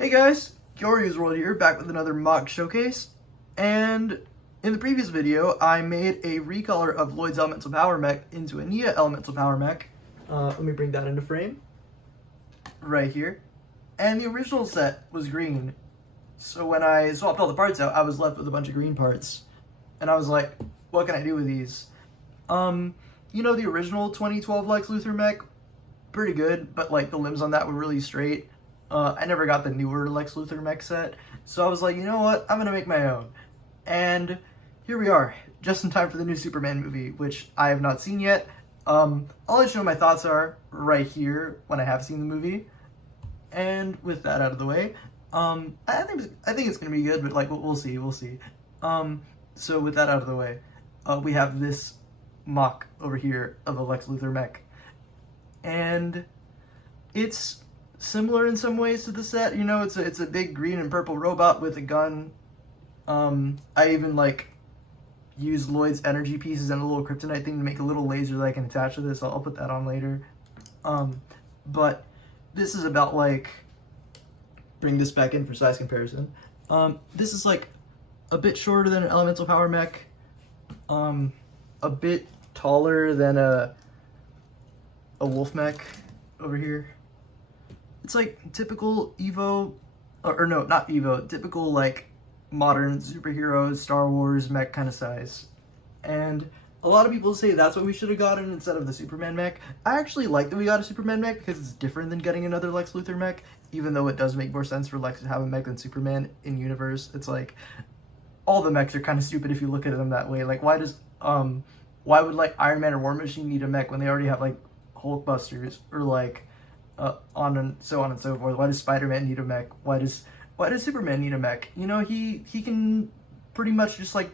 Hey guys, Kyorio's World here, back with another mock showcase. And in the previous video, I made a recolor of Lloyd's Elemental Power Mech into a Nia Elemental Power Mech. Let me bring that into frame. Right here. And the original set was green. So when I swapped all the parts out, I was left with a bunch of green parts. And I was like, what can I do with these? You know the original 2012 Lex Luthor Mech? Pretty good, but like the limbs on that were really straight. I never got the newer Lex Luthor Mech set, so I was like, you know what, I'm gonna make my own. And here we are, just in time for the new Superman movie, which I have not seen yet. I'll let you know what my thoughts are right here when I have seen the movie. And with that out of the way, I think it's gonna be good, but like we'll see. So with that out of the way, we have this mock over here of a Lex Luthor Mech, and it's similar in some ways to the set. You know, it's a big green and purple robot with a gun. I even like use Lloyd's energy pieces and a little kryptonite thing to make a little laser that I can attach to this. I'll put that on later. But this is about like, bring this back in for size comparison. This is like a bit shorter than an Elemental Power Mech, a bit taller than a Wolf Mech over here. It's like typical Evo, or no, not Evo, typical like modern superheroes, Star Wars mech kind of size. And a lot of people say that's what we should have gotten instead of the Superman mech. I actually like that we got a Superman mech because it's different than getting another Lex Luthor mech, even though it does make more sense for Lex to have a mech than Superman in universe. It's like, all the mechs are kind of stupid if you look at them that way. Like, why would like Iron Man or War Machine need a mech when they already have like Hulkbusters, or like on and so forth? Why does Spider-Man need a mech? Why does Superman need a mech? You know, he can pretty much just like,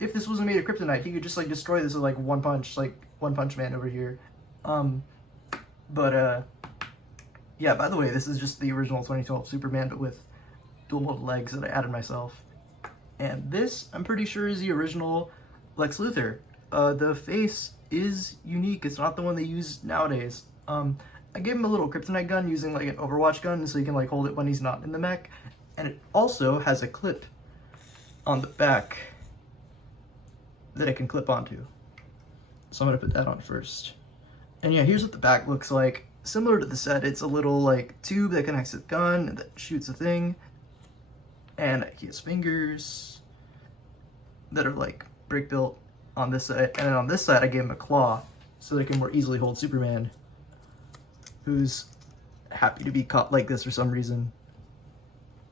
if this wasn't made of kryptonite, he could just like destroy this with like one punch, like One Punch Man over here. Yeah, by the way, this is just the original 2012 Superman, but with dual legs that I added myself. And this, I'm pretty sure, is the original Lex Luthor. The face is unique. It's not the one they use nowadays. I gave him a little kryptonite gun using like an Overwatch gun, so you can like hold it when he's not in the mech. And it also has a clip on the back that I can clip onto. So I'm gonna put that on first. And yeah, here's what the back looks like. Similar to the set, it's a little like tube that connects to the gun and that shoots a thing. And he has fingers that are like brick built on this side. And then on this side, I gave him a claw so they can more easily hold Superman, who's happy to be caught like this for some reason.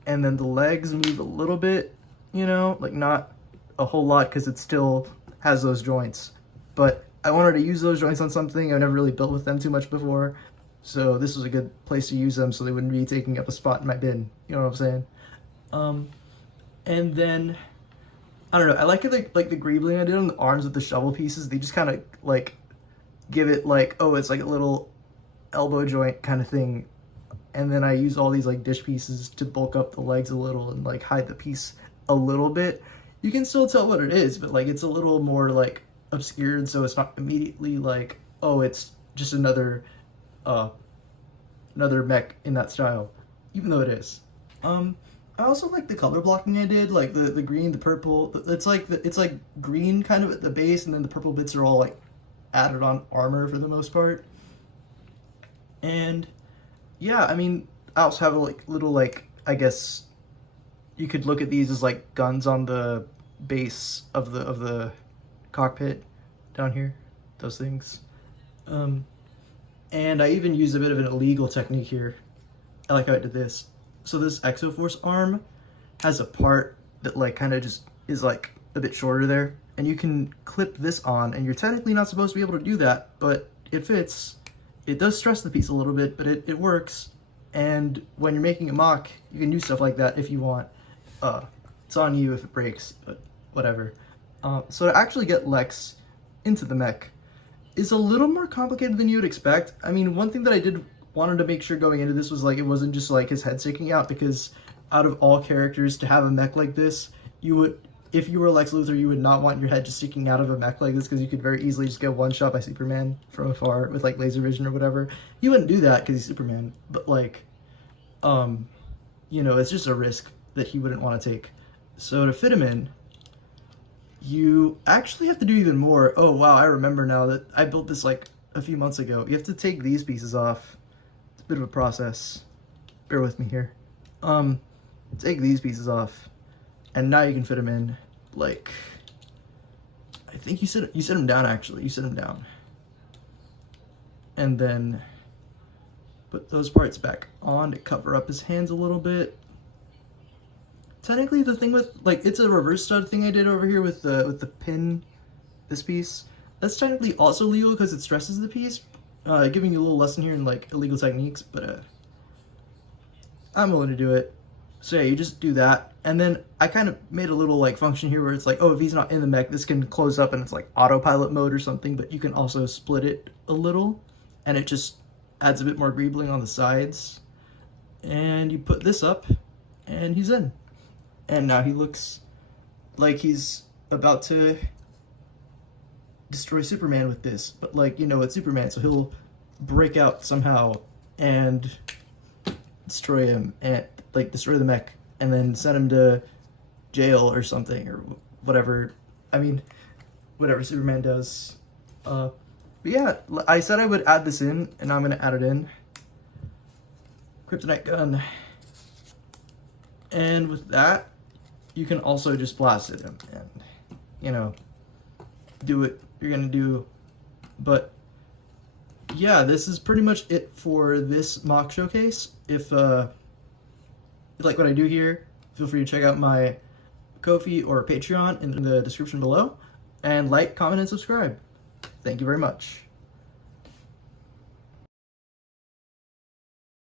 And then the legs move a little bit, you know, like not a whole lot because it still has those joints. But I wanted to use those joints on something. I've never really built with them too much before. So this was a good place to use them so they wouldn't be taking up a spot in my bin. You know what I'm saying? And then, I don't know, I like it like the greebling I did on the arms with the shovel pieces. They just kind of like give it like, oh, it's like a little elbow joint kind of thing. And then I use all these like dish pieces to bulk up the legs a little and like hide the piece a little bit. You can still tell what it is, but like it's a little more like obscured, so it's not immediately like, oh, it's just another mech in that style, even though it is. I also like the color blocking I did, like the green, the purple. It's like green kind of at the base, and then the purple bits are all like added on armor for the most part. And yeah, I mean, I also have a like little like, I guess you could look at these as like guns on the base of the cockpit down here, those things. And I even use a bit of an illegal technique here. I like how I did this. So this Exoforce arm has a part that like kind of just is like a bit shorter there, and you can clip this on, and you're technically not supposed to be able to do that, but it fits. It does stress the piece a little bit, but it works. And when you're making a mock, you can do stuff like that if you want. It's on you if it breaks, but whatever. So to actually get Lex into the mech is a little more complicated than you would expect. I mean, one thing that I wanted to make sure going into this was like it wasn't just like his head sticking out, because out of all characters to have a mech like this, you would, if you were Lex Luthor, you would not want your head just sticking out of a mech like this, because you could very easily just get one shot by Superman from afar with like laser vision or whatever. You wouldn't do that because he's Superman, but like you know, it's just a risk that he wouldn't want to take. So to fit him in, you actually have to do even more. Oh wow, I remember now that I built this like a few months ago. You have to take these pieces off. It's a bit of a process. Bear with me here. Take these pieces off, and now you can fit them in. Like, I think you sit them down. Actually, you sit them down, and then put those parts back on to cover up his hands a little bit. Technically, the thing with, like, it's a reverse stud thing I did over here with the pin, this piece. That's technically also legal because it stresses the piece, giving you a little lesson here in like illegal techniques. But I'm willing to do it. So yeah, you just do that, and then I kind of made a little like function here where it's like, oh, if he's not in the mech, this can close up and it's like autopilot mode or something. But you can also split it a little, and it just adds a bit more greebling on the sides. And you put this up, and he's in. And now he looks like he's about to destroy Superman with this. But like, you know, it's Superman, so he'll break out somehow and destroy him, and like destroy the mech, and then send him to jail or something, or whatever. I mean, whatever Superman does. But yeah, I said I would add this in, and now I'm gonna add it in. Kryptonite gun. And with that, you can also just blast at him and, you know, do what you're gonna do. But yeah, this is pretty much it for this mock showcase. If you like what I do here, feel free to check out my Ko-fi or Patreon in the description below, and like, comment, and subscribe. Thank you very much.